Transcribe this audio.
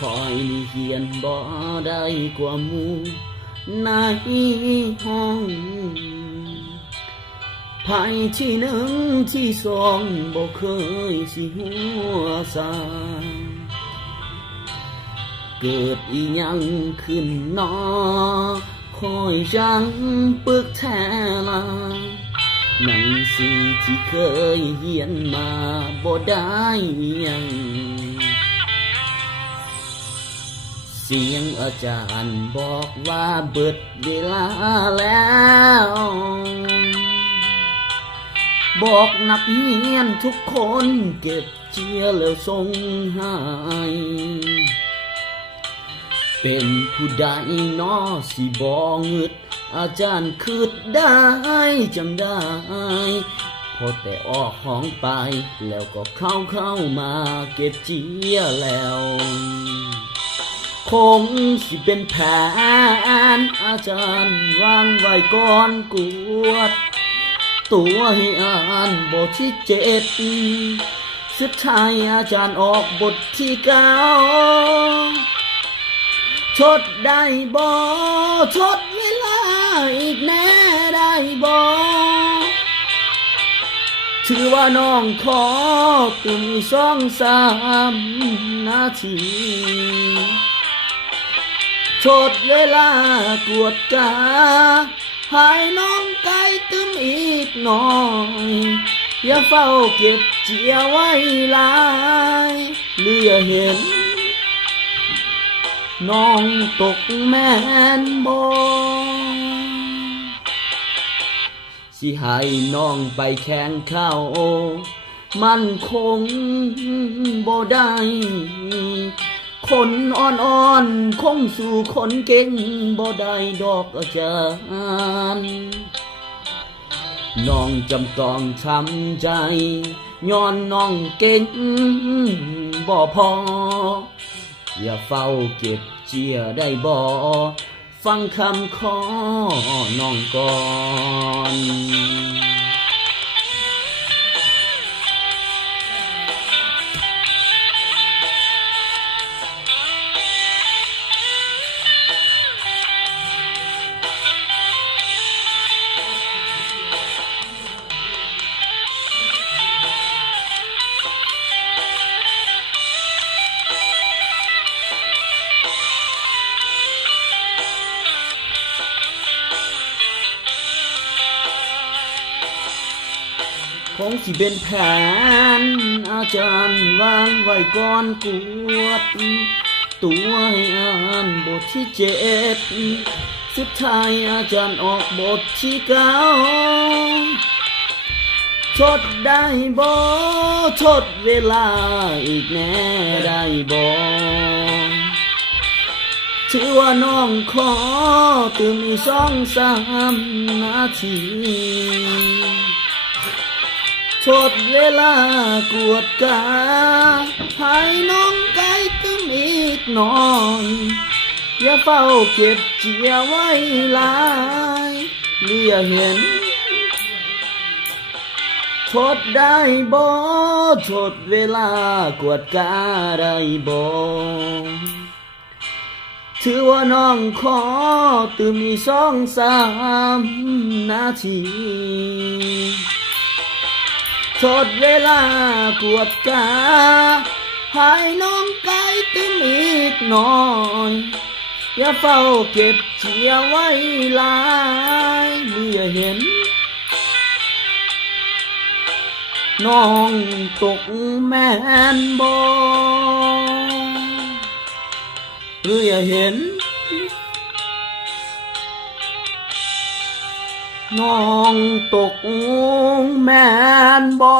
คอยนี่เฮียนบ่ได้กว่าหมู่ในห้องไผที่หนึ่งที่สองบ่เคยสิหัวซาเกิดอีหยังขึ้นนอคอยจังปึกแท้ลาหนังสือที่เคยเรียนมาบ่ได้ยังเสียงอาจารย์บอกว่าเบิดเวลาแล้วบอกนักเรียนทุกคนเก็บเจียแล้วส่งให้เป็นผู้ใดน้อสิบ่งึดอาจารย์คิดได้จังได้พอแต่ออกห้องไปแล้วก็เข้ามาเก็บเจียแล้วคงสิเป็นแผนอาจารย์วางไว้ก่อนกวดตัวให้อ่านบทที่7สุดท้ายอาจารย์ออกบทที่9ทดได้บ่ทดเวลาอีกแน่ได้บ่ถือว่าน้องขอปุ่ม2-3 นาทีทดเวลากวดกาให้น้องไก่ตึมอีกหน่อยอย่าเฝ้าเก็บเจียไว้หลายหรืออย่าเห็นน้องตกแม่นบ่สิให้น้องไปแข่งเข้ามันคงบ่ได้คนอ่อนคงสู่คนเก่งบ่ได้ดอกอาจารย์น้องจำต้องช้ำใจย้อนน้องเก่งบ่พออย่าเฝ้าเก็บเจียได้บ่ฟังคำขอน้องก่อนคงสิเป็นแผนอาจารย์วางไว้ก่อนกวดตัวให้อ่านบทที่7สุดท้ายอาจารย์ออกบทที่9ทดได้บ่ทดเวลาอีกแน่ได้บ่ถือว่าน้องขอตื่น2-3 นาทีทดเวลากวดกาให้น้องไก่ตึมอีกหน่อยอย่าเฝ้าเก็บเจียไว้หลายหรืออย่าเห็นทดได้บ่ทดเวลากวดกาได้บ่ถือว่าน้องขอตื่น2-3 นาทีทดเวลากวดกาให้น้องไก่ตึมอีกหน่อยอย่าเฝ้าเก็บเจียไว้หลายหรืออย่าเห็นน้องตกแม่นบ่หรืออย่าเห็นน้องตกแม่นบ่